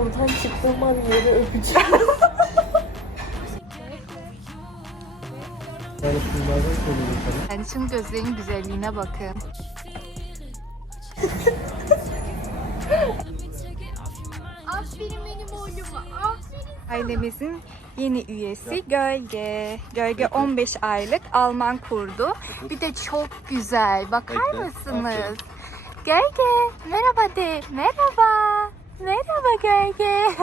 buradan çıktığım an yeri öpeceğim. Yani şimdi gözlerin güzelliğine bakın. Aferin benim oğluma. Aferin. Ailemizin yeni üyesi Gölge. Gölge 15 aylık Alman kurdu. Bir de çok güzel. Bakar mısınız? Gölge merhaba de. Merhaba. Merhaba Gölge.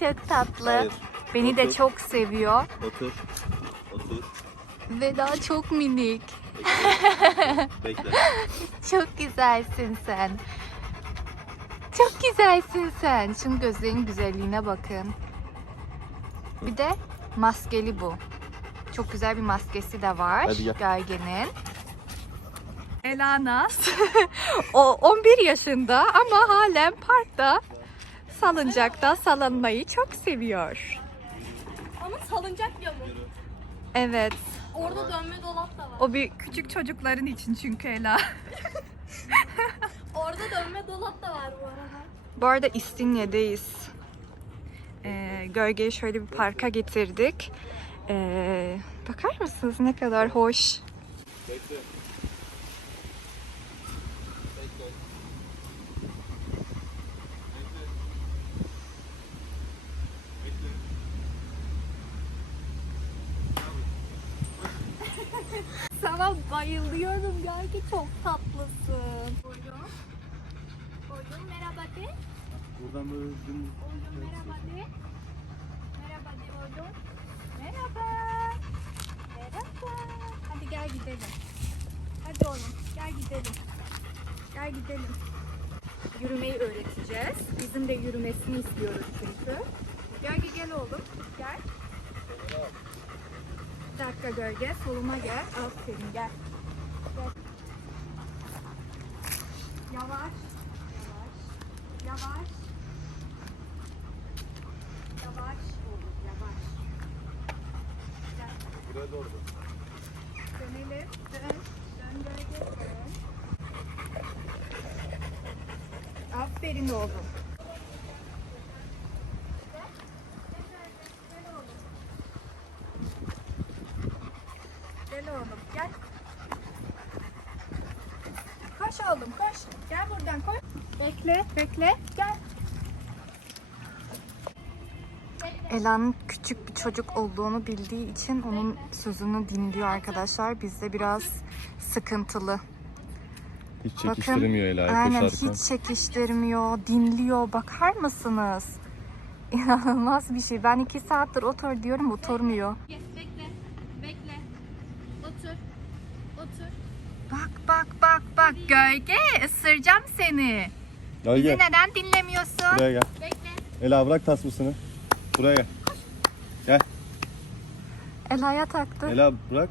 çok tatlı. Hayır. Beni de Otur. çok seviyor Otur. Otur. ve daha çok minik. Bekle. Çok güzelsin sen. Çok güzelsin sen. Şimdi gözlerin güzelliğine bakın. Bir de maskeli bu. Çok güzel bir maskesi de var. Gölge'nin. Elanas. o 11 yaşında ama halen parkta salıncakta salınmayı çok seviyor. Ama salıncak ya bu. Evet. Orada dönme dolap da var. O bir küçük çocukların için çünkü Ela. Orada dönme dolap da var bu arada. Bu arada İstinye'deyiz. Ee, gölgeyi şöyle bir parka getirdik. Ee, bakar mısınız ne kadar hoş. Bekle. Sana bayılıyorum Gölge çok tatlısın. Oğlum. Oğlum merhaba de. Buradan böyle dümdüz. Oğlum merhaba de. Merhaba de oğlum. Merhaba. Merhaba. Hadi gel gidelim. Hadi oğlum gel gidelim. Gel gidelim. Yürümeyi öğreteceğiz. Bizim de yürümesini istiyoruz çünkü. Gölge gel oğlum. Gel. Bir dakika gölge. Soluma gel. Aferin gel. Gel. Yavaş. Yavaş. Yavaş. Yavaş oğlum yavaş. Gel. Buraya doğru. Dönelim. Dön. Dön gölge. Dön. Aferin oğlum. Gel oğlum gel. Koş oğlum koş. Gel buradan koş. Bekle bekle gel. Ela'nın küçük bir çocuk olduğunu bildiği için onun sözünü dinliyor arkadaşlar. Bizde biraz sıkıntılı. Hiç Bakın, çekiştirmiyor Ela'yı Aynen koşarken. hiç çekiştirmiyor, dinliyor. Bakar mısınız? İnanılmaz bir şey. Ben iki saattir otur diyorum oturmuyor. Bekle. Bekle. Otur. Otur. Bak bak bak bak gölge ısıracağım seni. Gel Bizi neden dinlemiyorsun? Buraya gel. Bekle. Ela bırak tasmasını. Buraya gel. Gel. Ela'ya taktı. Ela bırak.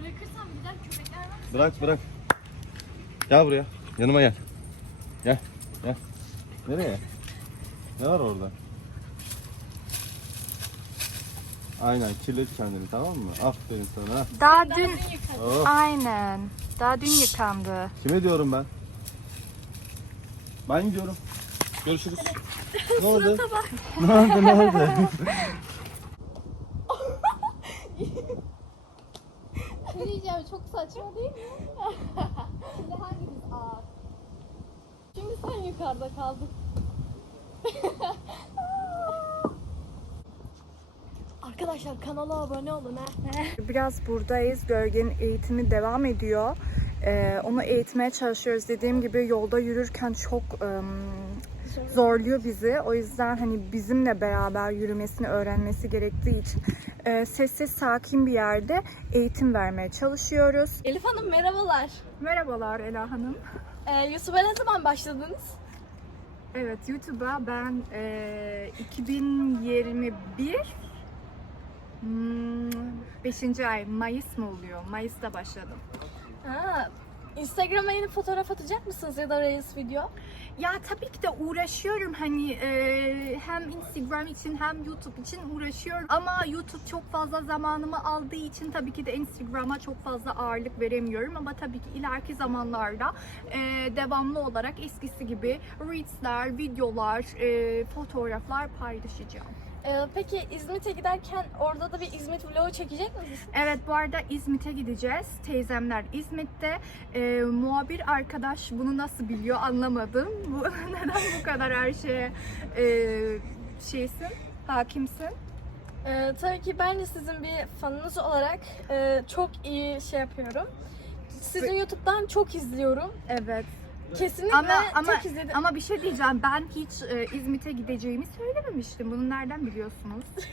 Bırakırsam güzel köpekler var. Bırak bırak. Gel buraya. Yanıma gel. Gel. Gel. Nereye? Ne var orada? Aynen kirlet kendini tamam mı? Aferin sana. Daha dün Oh. aynen. Daha dün yıkandı. Kime diyorum ben? Ben gidiyorum. Görüşürüz. ne oldu? ne oldu ne oldu? Ne diyeceğim çok saçma değil mi? Şimdi hangimiz ağır? Şimdi sen yukarıda kaldın. Arkadaşlar kanala abone olun ha. Biraz buradayız. Gölgenin eğitimi devam ediyor. Ee, onu eğitmeye çalışıyoruz. Dediğim gibi yolda yürürken çok ım, zorluyor bizi. O yüzden hani bizimle beraber yürümesini öğrenmesi gerektiği için e, sessiz sakin bir yerde eğitim vermeye çalışıyoruz. Elif Hanım merhabalar. Merhabalar Ela Hanım. Ee, YouTube'a ne zaman başladınız? Evet YouTube'a ben e, 2021 5. ay Mayıs mı oluyor? Mayıs'ta başladım. Ha, Instagram'a yeni fotoğraf atacak mısınız ya da Reels video? Ya tabii ki de uğraşıyorum hani e, hem Instagram için hem YouTube için uğraşıyorum ama YouTube çok fazla zamanımı aldığı için tabii ki de Instagram'a çok fazla ağırlık veremiyorum ama tabii ki ileriki zamanlarda e, devamlı olarak eskisi gibi Reels'ler, videolar, e, fotoğraflar paylaşacağım. Ee, peki İzmit'e giderken orada da bir İzmit vlogu çekecek misiniz? Evet bu arada İzmit'e gideceğiz. Teyzemler İzmit'te. Ee, muhabir arkadaş bunu nasıl biliyor anlamadım. Bu neden bu kadar her şeye e, şeysin, hakimsin? Ee, tabii ki ben de sizin bir fanınız olarak e, çok iyi şey yapıyorum. Sizin YouTube'dan çok izliyorum. Evet. Kesinlikle Ama ama çok izledim. ama bir şey diyeceğim. Ben hiç e, İzmit'e gideceğimi söylememiştim. Bunu nereden biliyorsunuz?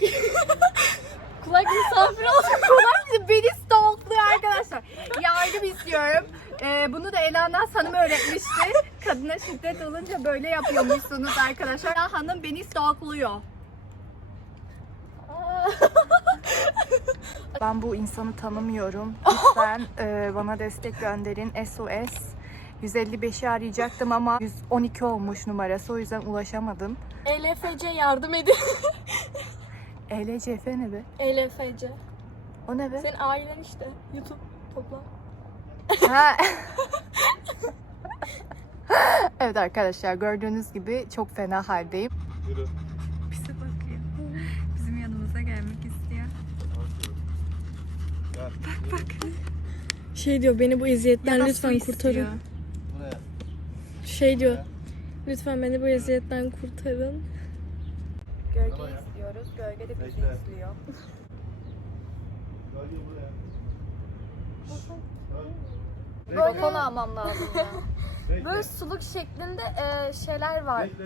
Kulak misafir oldum. Kolay beni stalkluyor arkadaşlar. Yardım istiyorum. Ee, bunu da Elanaz Hanım öğretmişti. Kadına şiddet olunca böyle yapıyormuşsunuz arkadaşlar. Ela Hanım beni stalkluyor. Ben bu insanı tanımıyorum. Lütfen e, bana destek gönderin. SOS. 155'i arayacaktım ama 112 olmuş numarası. O yüzden ulaşamadım. ELFC yardım edin. ELCF ne be? ELFC. O ne be? Senin ailen işte. YouTube toplam. Ha. evet arkadaşlar gördüğünüz gibi çok fena haldeyim. Yürü. Gel. Şey diyor beni bu eziyetten lütfen su kurtarın. istiyor. Buraya. Şey diyor. Lütfen beni bu eziyetten kurtarın. Gölge istiyoruz. Gölge de bizi Bekle. izliyor. Gölge buraya. Almam lazım ya. Bekle. Böyle suluk şeklinde e, şeyler var Bekle.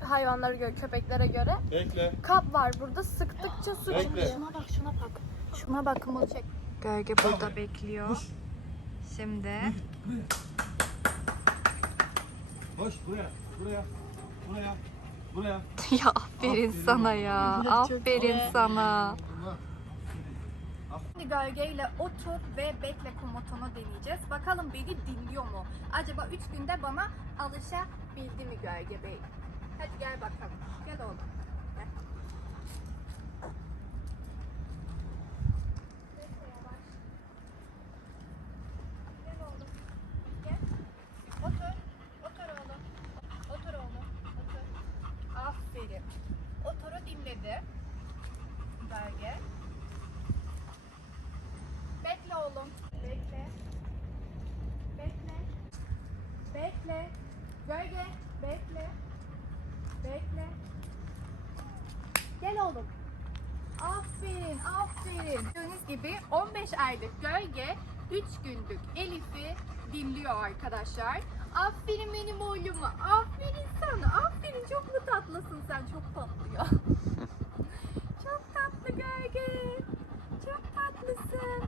hayvanlara göre, köpeklere göre. Bekle. Kap var burada sıktıkça su Bekle. çıkıyor. Şuna bak şuna bak. Şuna bakın bunu çek. Gölge burada bekliyor. Şimdi Koş buraya. Buraya. Buraya. Buraya. ya aferin sana ya. Aferin sana. Şimdi gölgeyle otur ve bekle komutunu deneyeceğiz. Bakalım beni dinliyor mu? Acaba 3 günde bana alışabildi mi gölge bey? Hadi gel bakalım. Gel oğlum. Gel. Otur. Otur oğlum. Otur oğlum. Otur. Aferin. Oturu dinledi. Gölge. Bekle oğlum. Bekle. Bekle. Bekle. Gölge. Bekle. Bekle. Gel oğlum. Aferin, aferin. Gördüğünüz gibi 15 aylık gölge 3 günlük Elif'i dinliyor arkadaşlar. Aferin benim oğluma. Aferin sana. Aferin. Çok mu tatlısın sen? Çok tatlı ya. Çok tatlı gölge. Çok tatlısın.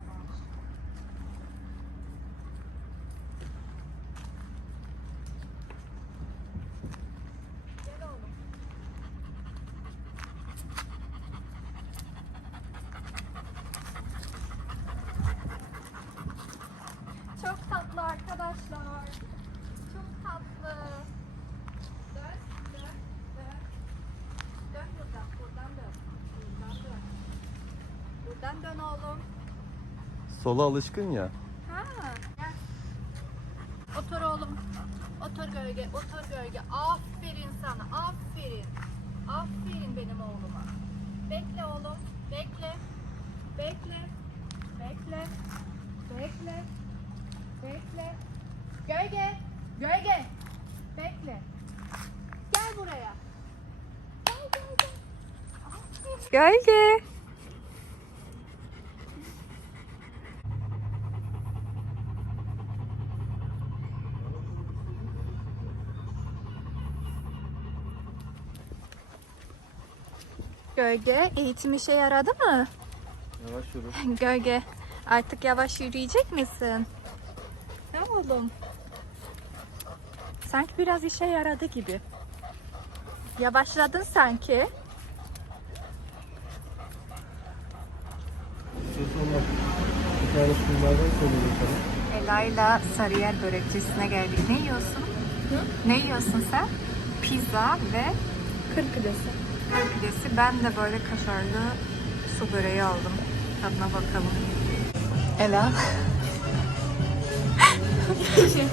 Gel oğlum. Çok tatlı arkadaşlar. Çok tatlı. Dön, dön, dön. Dön buradan, buradan dön. Buradan dön. Buradan dön oğlum. Sola alışkın ya. Ha, gel. Otur oğlum. Otur gölge, otur gölge. Aferin sana, aferin. Aferin benim oğluma. Bekle oğlum, bekle. Bekle. Bekle. Bekle. Bekle. Gölge, gölge. Bekle. Gel buraya. Gel, gel, gel. Aferin. Gölge. Gölge, eğitim işe yaradı mı? Yavaş yürü. Gölge, artık yavaş yürüyecek misin? Ne oğlum? Sanki biraz işe yaradı gibi. Yavaşladın sanki. Ela'yla Sarıyer börekçisine geldik. Ne yiyorsun? Ne yiyorsun sen? Pizza ve Kır pidesi. Kır pidesi. Ben de böyle kaşarlı su böreği aldım. Tadına bakalım. Ela.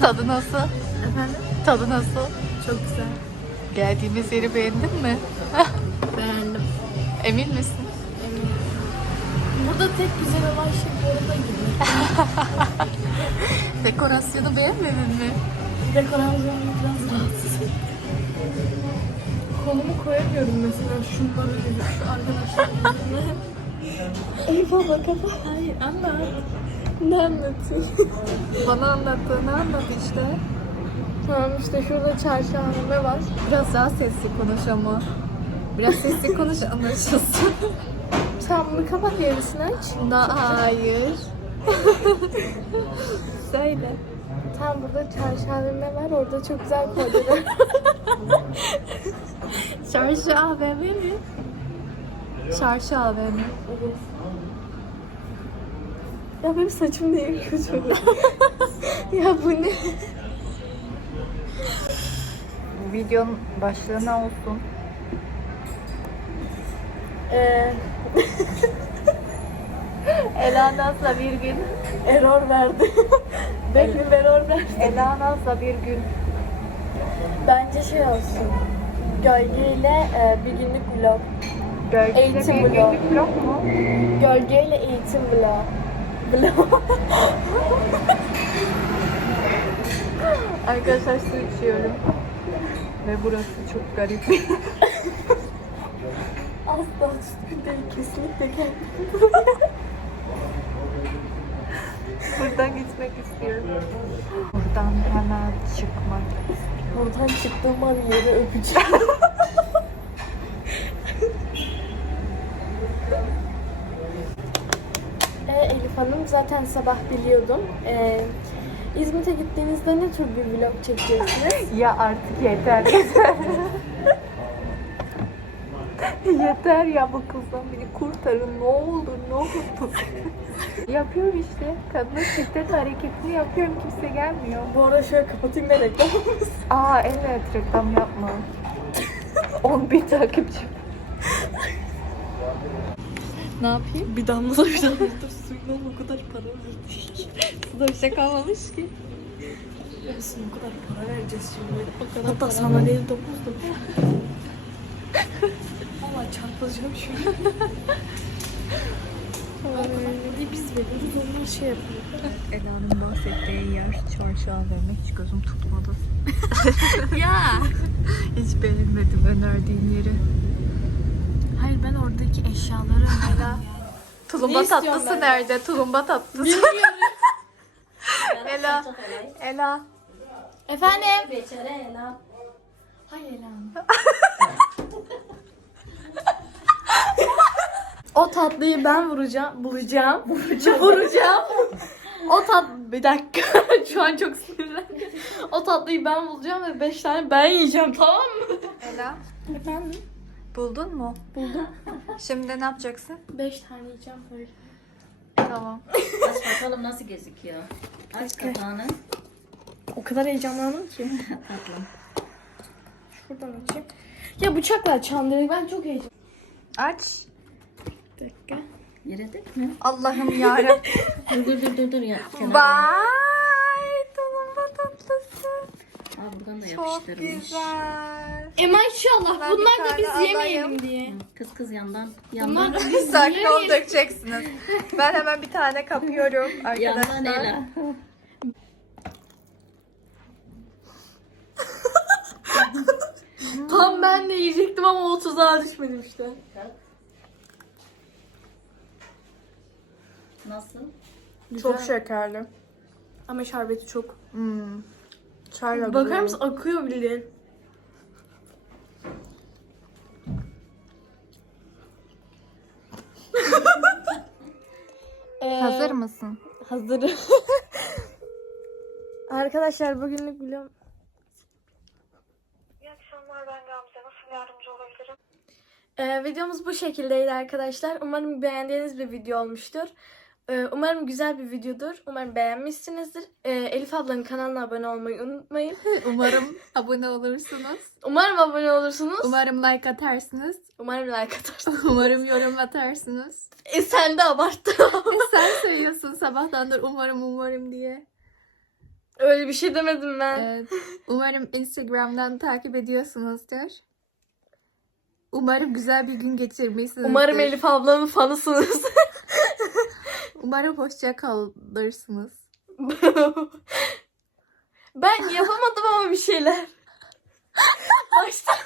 Tadı nasıl? Efendim? Tadı nasıl? Çok güzel. Geldiğimiz yeri beğendin mi? Beğendim. Emin misin? Burada tek güzel olan şey arada gibi. Dekorasyonu beğenmedin mi? Dekorasyon biraz rahatsız. Kolumu koyamıyorum mesela şunları gibi, şu arkadaşlar. Ey baba kafa. Hayır anlat. Ne anlatayım? Bana anlattığını anlat işte. Tamam işte şurada çarşı AVM var. Biraz daha sesli konuş ama. Biraz sesli konuş anlaşılsın. Tamam bunu kapat yarısını aç. Da hayır. Söyle. Tam burada çarşı AVM var. Orada çok güzel kolyeler. Çarşı AVM mi? Çarşı AVM. ya benim saçım niye kötü? ya bu ne? Videonun başlığı ne olsun? Ee, Ela Naz'la bir gün. error verdi. Bekle error verdi. Ela Naz'la bir gün. Bence şey olsun. Gölgeyle e, bir günlük vlog. Gölgeyle Eğitim bir vlog. günlük vlog mu? Gölgeyle eğitim vlog. Vlog. Arkadaşlar su içiyorum. Ve burası çok garip. Asla üstü değil. Kesinlikle kendim. Buradan gitmek istiyorum. Buradan hemen çıkmak. Buradan çıktığım an yeri öpeceğim. e, Elif Hanım zaten sabah biliyordum. E, İzmit'e gittiğinizde ne tür bir vlog çekeceksiniz? Ya artık yeter yeter. yeter ya bu kızdan beni kurtarın ne olur ne olur. yapıyorum işte. Kadına şiddet hareketini yapıyorum kimse gelmiyor. Bu arada şöyle kapatayım da reklam. Aa evet reklam yapma. 11 takipçim. ne yapayım? Bir damla da bir damla da suyundan o kadar para verdik. Suda bir şey kalmamış ki. Yarısına o kadar para vereceğiz şimdi. O kadar Hatta sandalyeyi dokuz Valla çarpılacağım şimdi. Ay, biz veriyoruz onlar şey yapıyor. Ela'nın bahsettiği yer çarşı AVM hiç gözüm tutmadı. ya. Hiç beğenmedim önerdiğin yeri. Hayır ben oradaki eşyaları Ela. Tulumba Ne istiyorsun tatlısı benden? nerede? Tulumba tatlısı. Ela. Ela. Efendim? Beçere lan. Hayır Elan. o tatlıyı ben vuracağım, bulacağım. Vuracağım. vuracağım. o tat bir dakika şu an çok sinirlendim. O tatlıyı ben bulacağım ve 5 tane ben yiyeceğim tamam mı? Ela. Efendim? Buldun mu? Buldum. Şimdi ne yapacaksın? 5 tane yiyeceğim böyle. Tamam. Aç bakalım nasıl gözüküyor. Aç kapağını. O kadar heyecanlandım ki. Tatlım. Şuradan açayım. Ya bıçakla direkt ben çok heyecanlıyım. Aç. Bir dakika. Yere dökme. Allah'ım yarabbim. Dur dur dur dur dur ya. Vay. Tulumba tatlısı. Aa buradan da Çok güzel. E maşallah Ben bir bunlar da tane biz alayım. yemeyelim diye. Kız kız yandan. Bunlar Yandan. da biz Sakin ol yemeyelim. dökeceksiniz. Ben hemen bir tane kapıyorum Yandan arkadaşlar. Ela. Tam ben de yiyecektim ama o tuzağa düşmedim işte. Nasıl? Çok şekerli. Ama şerbeti çok. Hmm. Çayla Bakar mısın akıyor bildiğin. Hazır mısın? Hazırım. Arkadaşlar bugünlük biliyorum. İyi akşamlar ben Gamze. Nasıl yardımcı olabilirim? Ee, videomuz bu şekildeydi arkadaşlar. Umarım beğendiğiniz bir video olmuştur. Ee, umarım güzel bir videodur. Umarım beğenmişsinizdir. Ee, Elif ablanın kanalına abone olmayı unutmayın. Umarım abone olursunuz. Umarım abone olursunuz. Umarım like atarsınız. Umarım like atarsınız. Umarım yorum atarsınız. E sen de abarttın. E sen söylüyorsun sabahtandır umarım umarım diye. Öyle bir şey demedim ben. Evet. Umarım Instagram'dan takip ediyorsunuzdur. Umarım güzel bir gün geçirmişsinizdir. Umarım Elif ablanın fanısınız. Umarım hoşça kalırsınız. ben yapamadım ama bir şeyler. Baştan